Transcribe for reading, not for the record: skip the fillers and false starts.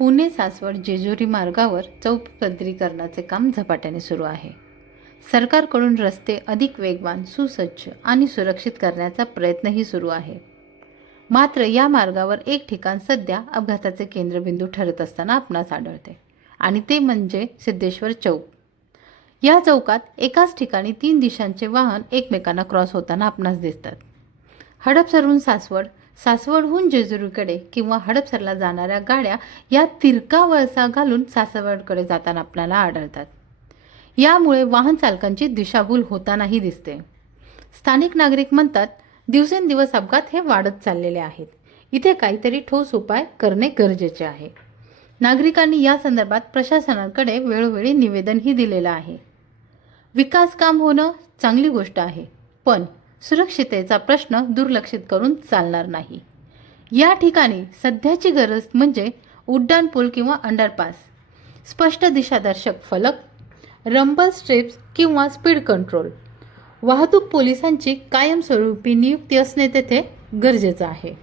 पुणे सासवड जेजुरी मार्गावर चौपदरीकरणाचे काम झपाट्याने सुरू आहे. सरकारकडून रस्ते अधिक वेगवान, सुसज्ज आणि सुरक्षित करण्याचा प्रयत्नही सुरू आहे. मात्र या मार्गावर एक ठिकाण सध्या अपघाताचे केंद्रबिंदू ठरत असताना आपणास आढळते आणि ते म्हणजे सिद्धेश्वर चौक. या चौकात एकाच ठिकाणी 3 दिशांचे वाहन एकमेकांना क्रॉस होताना आपणास दिसतात. हडपसरहून सासवड, सासवडहून जेजुरीकडे किंवा हडपसरला जाणाऱ्या गाड्या या तिरका वळसा घालून सासवडकडे जाताना आपल्याला आढळतात. यामुळे वाहन चालकांची दिशाभूल होतानाही दिसते. स्थानिक नागरिक म्हणतात, दिवसेंदिवस अपघात हे वाढत चाललेले आहेत. इथे काहीतरी ठोस उपाय करणे गरजेचे आहे. नागरिकांनी या संदर्भात प्रशासनाकडे वेळोवेळी निवेदनही दिलेलं आहे. विकास काम होणं चांगली गोष्ट आहे, पण सुरक्षिततेचा प्रश्न दुर्लक्षित करून चालणार नाही. या ठिकाणी सध्याची गरज म्हणजे उड्डाण पूल किंवा अंडरपास, स्पष्ट दिशादर्शक फलक, रंबल स्ट्रिप्स किंवा स्पीड कंट्रोल, वाहतूक पोलिसांची कायमस्वरूपी नियुक्ती असणे तेथे गरजेचं आहे.